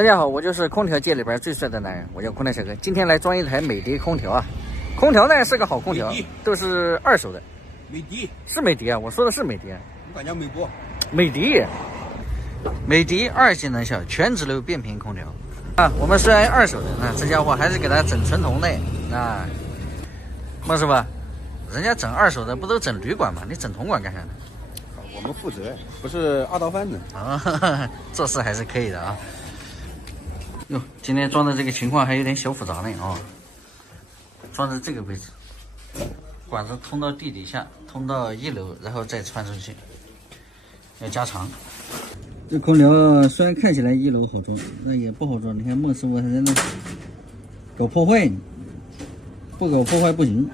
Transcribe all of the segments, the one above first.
大家好，我就是空调界里边最帅的男人，我叫空调小哥。今天来装一台美的空调啊，空调呢是个好空调，都是二手的。美的是美的啊，我说的是美的。我感觉美国美的，美的2级能效全直流变频空调啊。我们虽然二手的，那这家伙还是给它整纯铜的啊。孟师傅，人家整二手的不都整铝管吗？你整铜管干啥呢？我们负责，不是二道贩子啊，做事还是可以的啊。哟，今天装的这个情况还有点小复杂呢啊。装在这个位置，管子通到地底下，通到1楼，然后再穿出去，要加长。这空调虽然看起来1楼好装，那也不好装。你看孟师傅还在那搞破坏呢，不搞破坏不行。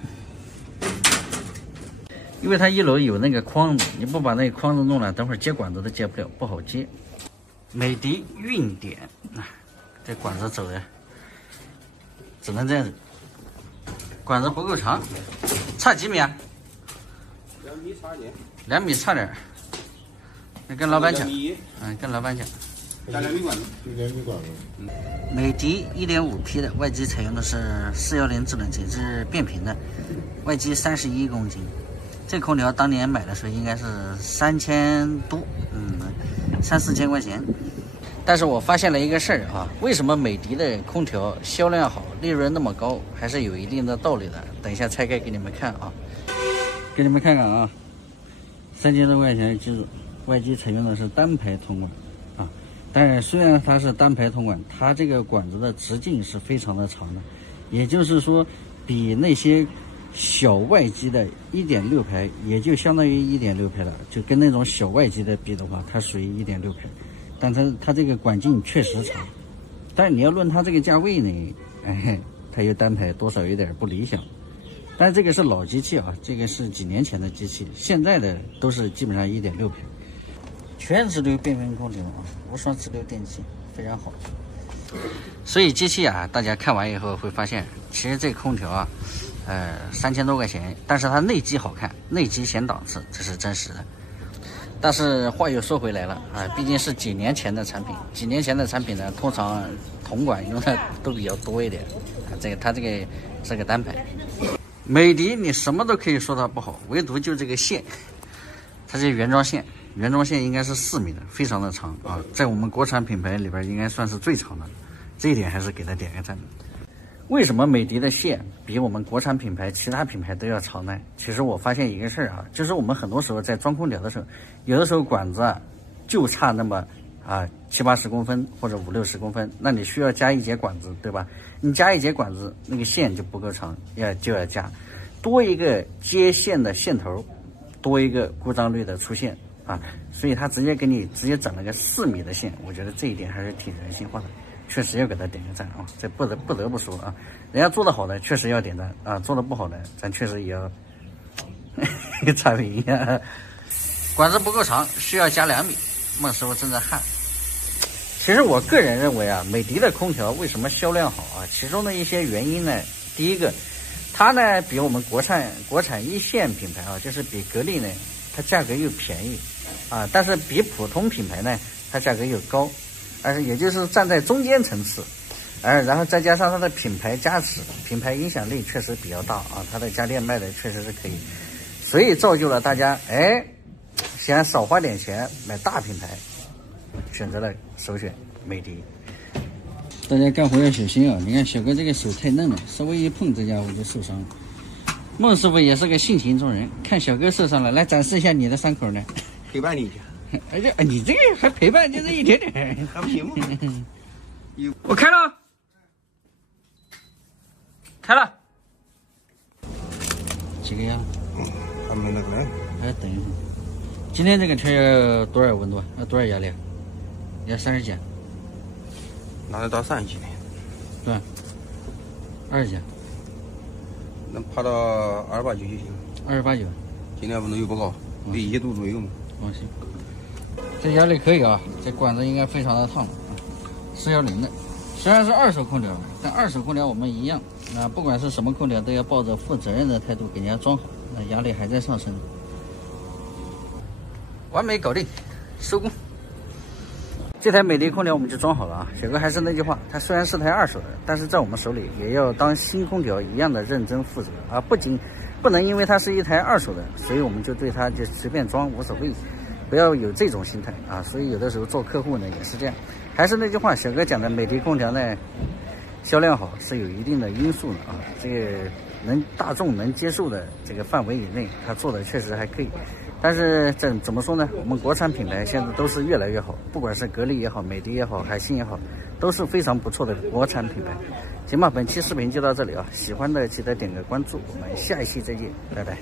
因为它1楼有那个框子，你不把那个框子弄了，等会儿接管子都接不了，不好接。美的运点，这管子走的只能这样子，管子不够长，差几米啊？2米差一点，2米差点。你跟老板讲，跟老板讲。加2米管子，2米管子。美的 1.5T 的外机采用的是410制冷机，这是变频的，外机31公斤。这空调当年买的时候应该是3000多，3、4千块钱。但是我发现了一个事儿啊，为什么美的的空调销量好，利润那么高，还是有一定的道理的。等一下拆开给你们看啊，给你们看看啊，3000多块钱机子，外机采用的是单排铜管啊。但是虽然它是单排铜管，它这个管子的直径是非常的长的，也就是说比那些小外机的1.6排也就相当于1.6排了，就跟那种小外机的比的话，它属于1.6排。但它这个管径确实长，但是你要论它这个价位呢，它有单排多少有点不理想。但是这个是老机器啊，这个是几年前的机器，现在的都是基本上1.6排，全直流变频空调啊，无双直流电机非常好。所以机器啊，大家看完以后会发现，其实这个空调啊，3000多块钱，但是它内机好看，内机显档次，这是真实的。但是话又说回来了啊，毕竟是几年前的产品，几年前的产品呢，通常铜管用的都比较多一点。它这个是个单排。美的你什么都可以说它不好，唯独就这个线，它这原装线应该是4米的，非常的长啊，在我们国产品牌里边应该算是最长的，这一点还是给它点个赞。为什么美的的线比我们国产品牌其他品牌都要长呢？其实我发现一个事儿啊，就是我们很多时候在装空调的时候，有的时候管子啊就差那么7、80公分或者5、60公分，那你需要加一节管子，对吧？你加一节管子，那个线就不够长，就要加多一个接线的线头，多一个故障率的出现啊，所以他直接给你整了个4米的线，我觉得这一点还是挺人性化的。确实要给他点个赞啊！这不得不说啊，人家做的好的确实要点赞啊，做的不好的咱确实也要差评一下。管子不够长，需要加2米。孟师傅正在焊。其实我个人认为啊，美的的空调为什么销量好啊？其中的一些原因呢，第一个，它呢比我们国产一线品牌啊，就是比格力呢，它价格又便宜啊，但是比普通品牌呢，它价格又高。也就是站在中间层次，然后再加上它的品牌加持、品牌影响力确实比较大啊，它的家电卖的确实是可以，所以造就了大家想少花点钱买大品牌，选择了首选美的。大家干活要小心啊！你看小哥这个手太嫩了，稍微一碰这家伙就受伤了。孟师傅也是个性情中人，看小哥受伤了，来展示一下你的伤口呢，陪伴你一下。哎呀，你这个还陪伴，就这一点点，还不行吗？我开了，几个呀？还没那个呢。还要等一会儿。今天这个天要多少温度啊？要多少压力啊？要30几？哪能到30几呢？对，20几？能爬到28、9就行。28、9。今天温度又不高，得1度左右嘛。行。这压力可以啊，这管子应该非常的烫，410的。虽然是二手空调，但二手空调我们一样，不管是什么空调都要抱着负责任的态度给人家装好，那压力还在上升。完美搞定，收工。这台美的空调我们就装好了啊。小哥还是那句话，它虽然是台二手的，但是在我们手里也要当新空调一样的认真负责啊。不能因为它是一台二手的，所以我们就对它就随便装无所谓，不要有这种心态啊。所以有的时候做客户呢也是这样。还是那句话，小哥讲的美的空调呢，销量好是有一定的因素的啊。这个大众能接受的这个范围以内，它做的确实还可以。但是这怎么说呢？我们国产品牌现在都是越来越好，不管是格力也好，美的也好，海信也好，都是非常不错的国产品牌。行吧，本期视频就到这里啊，喜欢的记得点个关注，我们下一期再见，拜拜。